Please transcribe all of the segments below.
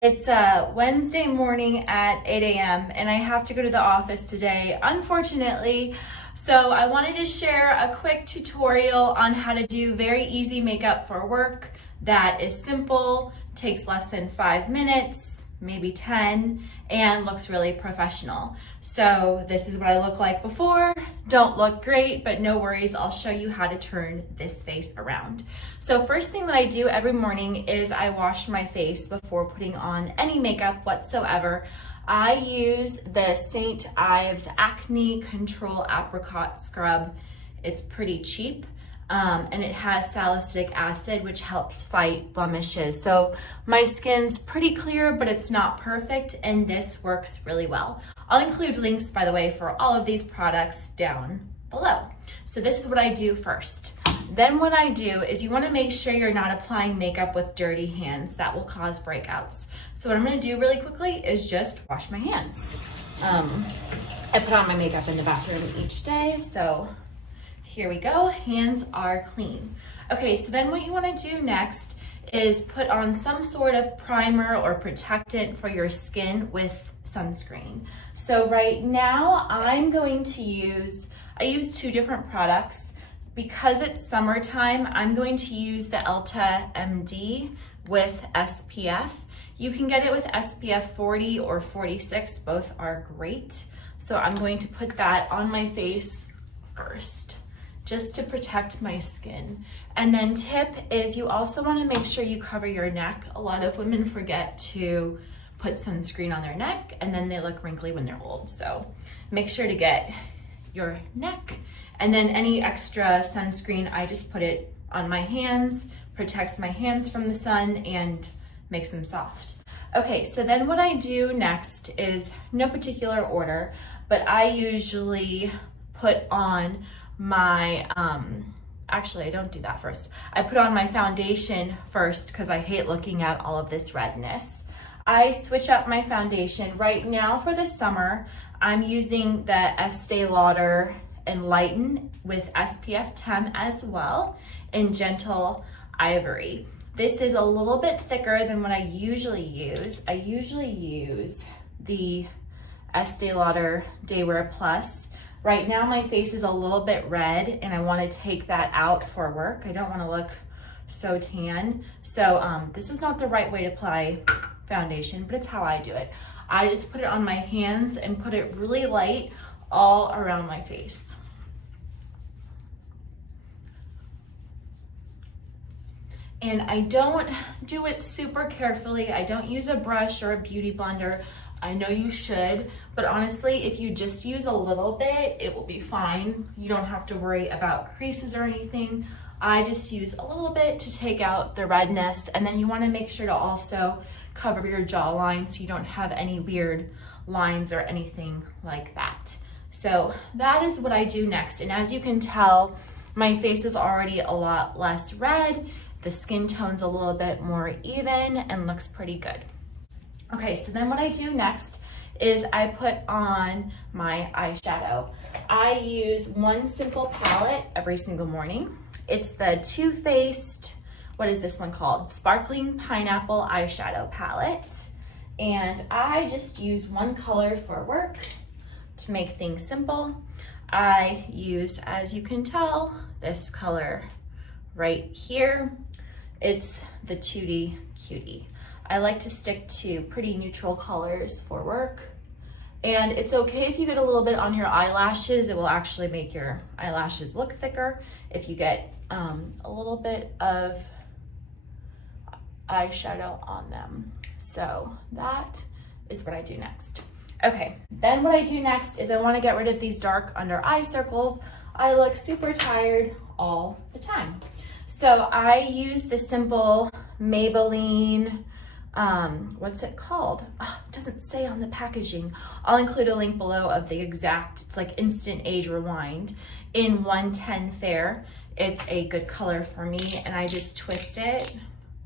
It's Wednesday morning at 8 a.m. and I have to go to the office today, unfortunately. So I wanted to share a quick tutorial on how to do very easy makeup for work that is simple, takes less than 5 minutes, maybe 10, and looks really professional. So this is what I look like before. Don't look great, but no worries. I'll show you how to turn this face around. So first thing that I do every morning is I wash my face before putting on any makeup whatsoever. I use the St. Ives Acne Control Apricot Scrub. It's pretty cheap. And it has salicylic acid, which helps fight blemishes. So my skin's pretty clear, but it's not perfect, and this works really well. I'll include links, by the way, for all of these products down below. So this is what I do first. Then what I do is you wanna make sure you're not applying makeup with dirty hands. That will cause breakouts. So what I'm gonna do really quickly is just wash my hands. I put on my makeup in the bathroom each day, so here we go, hands are clean. Okay, so then what you wanna do next is put on some sort of primer or protectant for your skin with sunscreen. So right now I'm going to I use two different products. Because it's summertime, I'm going to use the Elta MD with SPF. You can get it with SPF 40 or 46, both are great. So I'm going to put that on my face first, just to protect my skin. And then tip is you also wanna make sure you cover your neck. A lot of women forget to put sunscreen on their neck and then they look wrinkly when they're old. So make sure to get your neck, and then any extra sunscreen, I just put it on my hands, protects my hands from the sun and makes them soft. Okay, so then what I do next is no particular order, but I usually put on my, actually I don't do that first. I put on my foundation first because I hate looking at all of this redness. I switch up my foundation. Right now for the summer, I'm using the Estee Lauder Enlighten with SPF 10 as well in Gentle Ivory. This is a little bit thicker than what I usually use. I usually use the Estee Lauder Day Wear Plus. Right now my face is a little bit red and I want to take that out for work. I don't want to look so tan. So this is not the right way to apply foundation, but it's how I do it. I just put it on my hands and put it really light all around my face. And I don't do it super carefully. I don't use a brush or a beauty blender. I know you should, but honestly, if you just use a little bit, it will be fine. You don't have to worry about creases or anything. I just use a little bit to take out the redness, and then you wanna make sure to also cover your jawline so you don't have any weird lines or anything like that. So that is what I do next. And as you can tell, my face is already a lot less red. The skin tone's a little bit more even and looks pretty good. Okay, so then what I do next is I put on my eyeshadow. I use one simple palette every single morning. It's the Too Faced, what is this one called? Sparkling Pineapple Eyeshadow Palette. And I just use one color for work to make things simple. I use, as you can tell, this color right here. It's the Tutti Cutie. I like to stick to pretty neutral colors for work. And it's okay if you get a little bit on your eyelashes. It will actually make your eyelashes look thicker if you get a little bit of eyeshadow on them. So that is what I do next. Okay, then what I do next is I want to get rid of these dark under eye circles. I look super tired all the time. So I use the simple Maybelline, what's it called? Oh, it doesn't say on the packaging. I'll include a link below of the exact, it's like Instant Age Rewind in 110 Fair. It's a good color for me, and I just twist it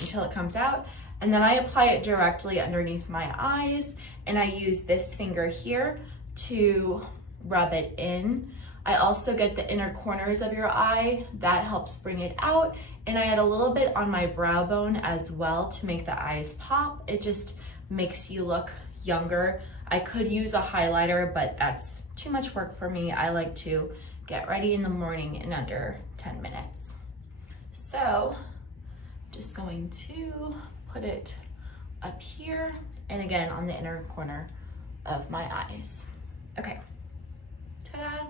until it comes out, and then I apply it directly underneath my eyes, and I use this finger here to rub it in. I also get the inner corners of your eye. That helps bring it out. And I add a little bit on my brow bone as well to make the eyes pop. It just makes you look younger. I could use a highlighter, but that's too much work for me. I like to get ready in the morning in under 10 minutes. So just going to put it up here and again on the inner corner of my eyes. Okay, ta-da.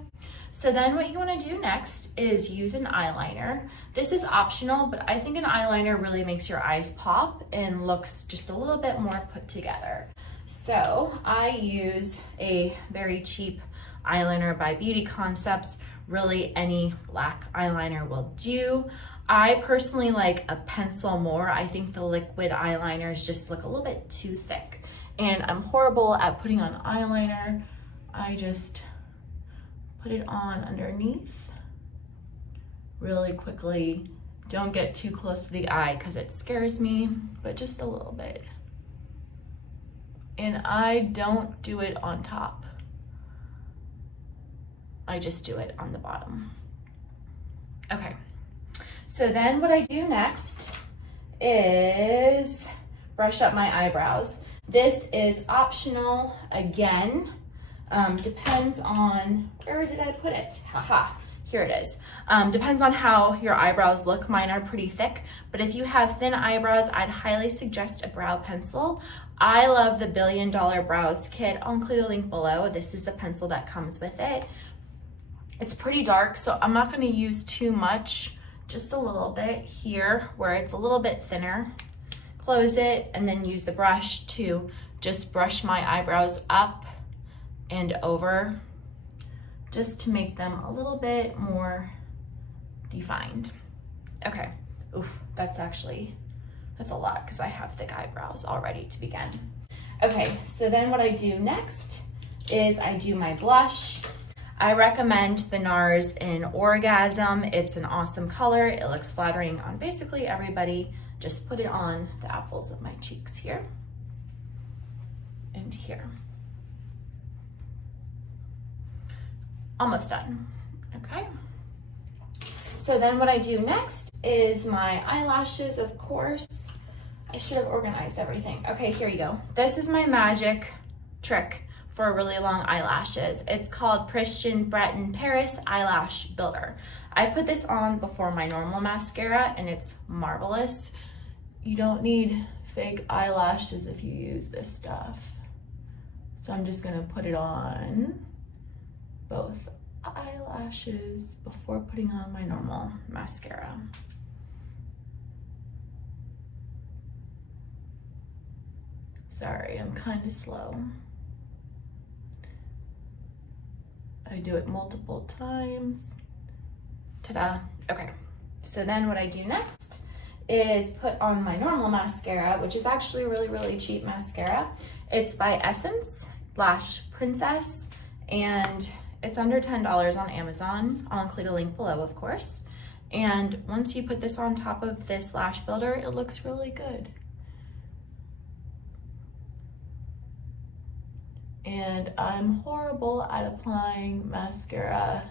So then what you want to do next is use an eyeliner. This is optional, but I think an eyeliner really makes your eyes pop and looks just a little bit more put together. So I use a very cheap eyeliner by Beauty Concepts. Really any black eyeliner will do. I personally like a pencil more. I think the liquid eyeliners just look a little bit too thick. And I'm horrible at putting on eyeliner. I just put it on underneath really quickly. Don't get too close to the eye because it scares me, but just a little bit. And I don't do it on top. I just do it on the bottom. Okay, so then what I do next is brush up my eyebrows. This is optional again. Depends on, where did I put it? Haha, here it is. Depends on how your eyebrows look. Mine are pretty thick, but if you have thin eyebrows, I'd highly suggest a brow pencil. I love the $1 Billion Brows Kit. I'll include a link below. This is the pencil that comes with it. It's pretty dark, so I'm not gonna use too much, just a little bit here where it's a little bit thinner. Close it and then use the brush to just brush my eyebrows up and over just to make them a little bit more defined. Okay, oof, that's a lot because I have thick eyebrows already to begin. Okay, so then what I do next is I do my blush. I recommend the NARS in Orgasm. It's an awesome color. It looks flattering on basically everybody. Just put it on the apples of my cheeks here and here. Almost done, okay? So then what I do next is my eyelashes, of course. I should have organized everything. Okay, here you go. This is my magic trick for really long eyelashes. It's called Christian Breton Paris Eyelash Builder. I put this on before my normal mascara and it's marvelous. You don't need fake eyelashes if you use this stuff. So I'm just gonna put it on both eyelashes before putting on my normal mascara. Sorry, I'm kind of slow. I do it multiple times. Ta-da. Okay, so then what I do next is put on my normal mascara, which is actually a really, really cheap mascara. It's by Essence Lash Princess, and it's under $10 on Amazon. I'll include a link below, of course. And once you put this on top of this lash builder, it looks really good. And I'm horrible at applying mascara.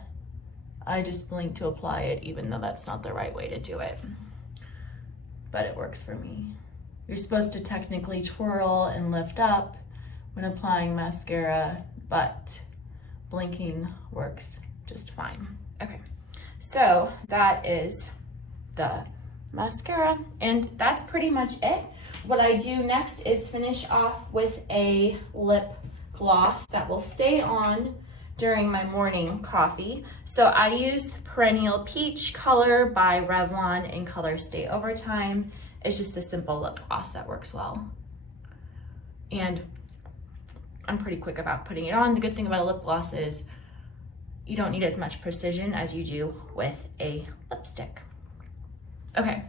I just blink to apply it, even though that's not the right way to do it. But it works for me. You're supposed to technically twirl and lift up when applying mascara, but blinking works just fine. Okay, so that is the mascara, and that's pretty much it. What I do next is finish off with a lip gloss that will stay on during my morning coffee. So I use Perennial Peach Color by Revlon in color Stay Overtime. It's just a simple lip gloss that works well. And I'm pretty quick about putting it on. The good thing about a lip gloss is you don't need as much precision as you do with a lipstick. Okay,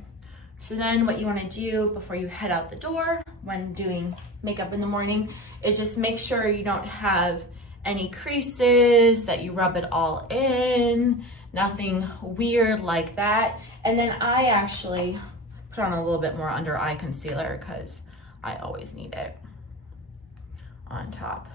so then what you want to do before you head out the door when doing makeup in the morning is just make sure you don't have any creases, that you rub it all in, nothing weird like that. And then I actually put on a little bit more under eye concealer because I always need it on top.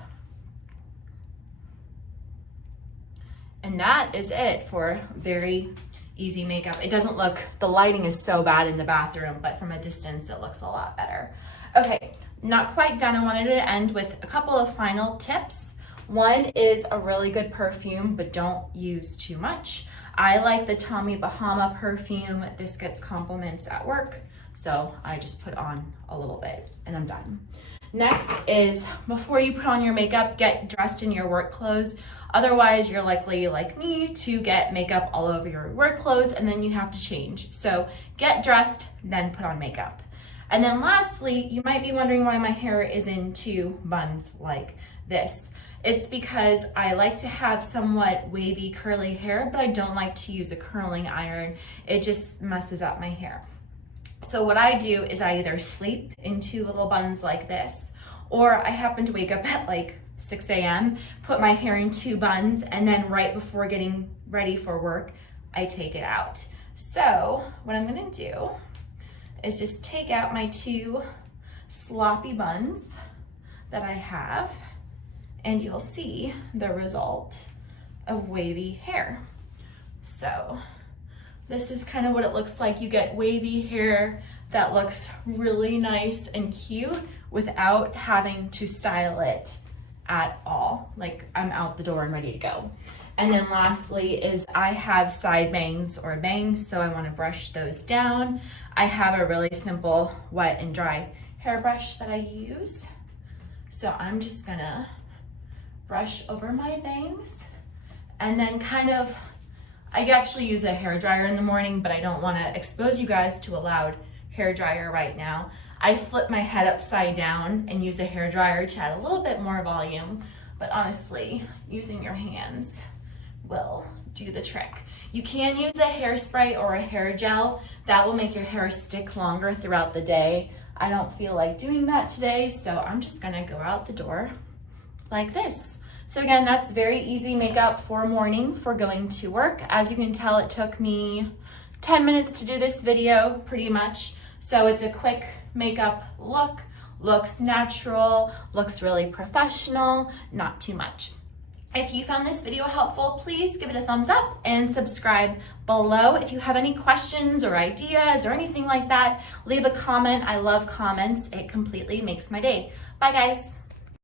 And that is it for very easy makeup. It doesn't look, the lighting is so bad in the bathroom, but from a distance it looks a lot better. Okay, not quite done. I wanted to end with a couple of final tips. One is a really good perfume, but don't use too much. I like the Tommy Bahama perfume. This gets compliments at work, so I just put on a little bit and I'm done. Next is, before you put on your makeup, get dressed in your work clothes. Otherwise, you're likely, like me, to get makeup all over your work clothes and then you have to change. So get dressed, then put on makeup. And then lastly, you might be wondering why my hair is in two buns like this. It's because I like to have somewhat wavy, curly hair, but I don't like to use a curling iron. It just messes up my hair. So what I do is I either sleep in two little buns like this, or I happen to wake up at like 6 a.m., put my hair in two buns, and then right before getting ready for work, I take it out. So what I'm gonna do is just take out my two sloppy buns that I have, and you'll see the result of wavy hair. So this is kind of what it looks like. You get wavy hair that looks really nice and cute without having to style it at all. Like, I'm out the door and ready to go. And then lastly is I have side bangs or bangs, so I want to brush those down. I have a really simple wet and dry hairbrush that I use. So I'm just gonna brush over my bangs and then I actually use a hair dryer in the morning, but I don't want to expose you guys to a loud hair dryer right now. I flip my head upside down and use a hair dryer to add a little bit more volume, but honestly, using your hands will do the trick. You can use a hairspray or a hair gel. That will make your hair stick longer throughout the day. I don't feel like doing that today, so I'm just gonna go out the door like this. So again, that's very easy makeup for morning for going to work. As you can tell, it took me 10 minutes to do this video, pretty much. So it's a quick makeup look, looks natural, looks really professional, not too much. If you found this video helpful, please give it a thumbs up and subscribe below. If you have any questions or ideas or anything like that, leave a comment. I love comments. It completely makes my day. Bye guys.